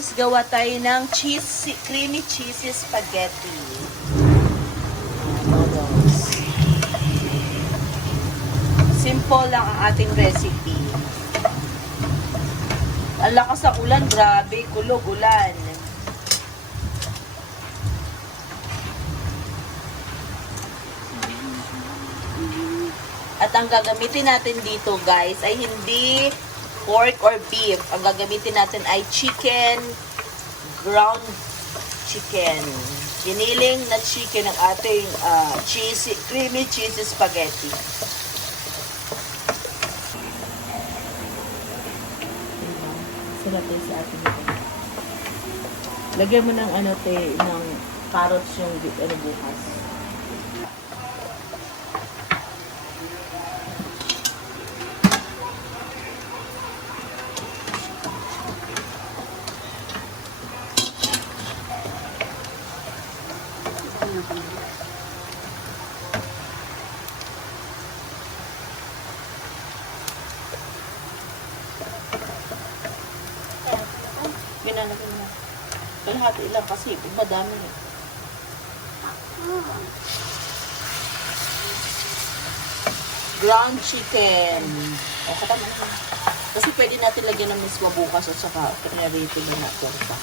guys, gawa tayo ng creamy cheesy spaghetti. Simple lang ang ating recipe. Ang lakas ng ulan, grabe, kulog ulan. At ang gagamitin natin dito guys ay hindi pork or beef. Ang gagamitin natin ay chicken, ground chicken. Giniling na chicken ng ating creamy cheesy spaghetti. Sarap yun sa ating ito. Lagyan mo ng ng carrots yung bukas. Ginanapin mo. Kalahati lang kasi madami eh. Ground chicken. O, katama na. Kasi pwede natin lagyan ng mismo bukas at saka pinarito na natin pa.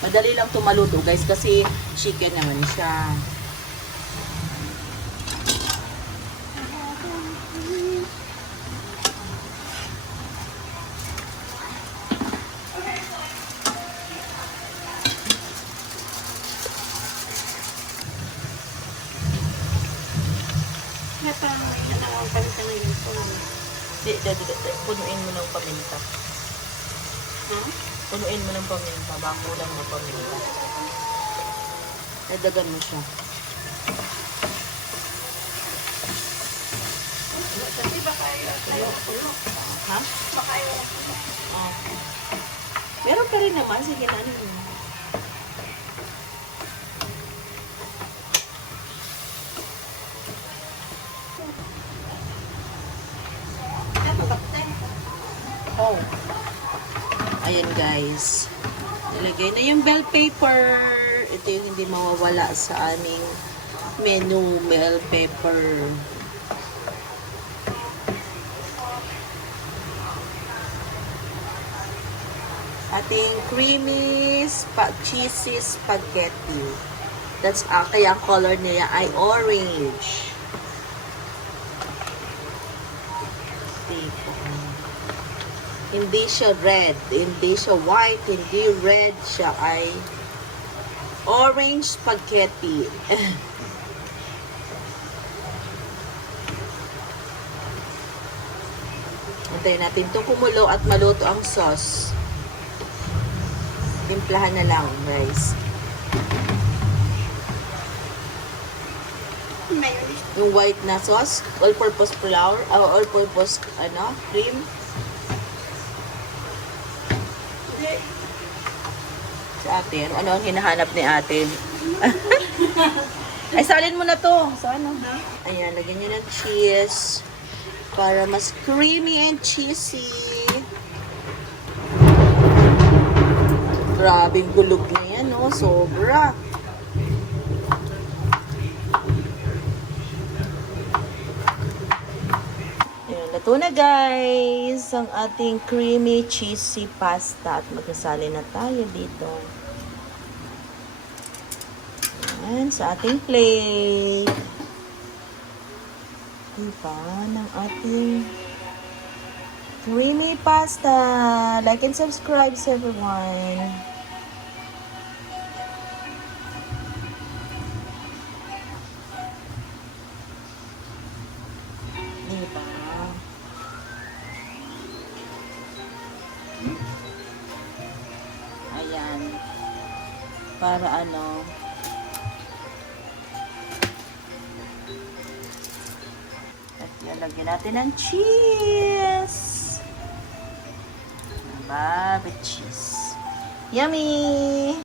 Madali lang tumaluto guys kasi chicken naman siya. Punuin mo ng paminta. Punuin mo ng paminta. Bako lang ng paminta. Nadagan mo siya. Kasi baka ayaw pulo. Ha? Baka ayaw pulo. Meron pa rin naman. Sige na mo. Oh. Ayan guys. Nilagay na yung bell pepper. Ito yung hindi mawawala sa aming menu, bell pepper. Ating creamy cheesy spaghetti. That's kaya ang color niya ay orange. Hindi siya red, hindi siya white, hindi red, siya ay orange spaghetti. Antayin natin ito kumulo at maluto ang sauce. Timplahan na lang, guys. Yung white na sauce, all-purpose flour, all-purpose cream. Sa atin, ano ang hinahanap ni atin? Ay, salin mo na to. Saan? Ayan, lagyan nyo ng cheese para mas creamy and cheesy. Grabing gulog na yan, no? Sobra. Ayan, nato na guys ang ating creamy cheesy pasta at magkasali na tayo dito. Ayan, sa ating plate. Diba, ng ating creamy pasta. Like and subscribe everyone. Diba? Ayan. Para ano, at lalagyan natin ng cheese. Diba? With cheese. Yummy!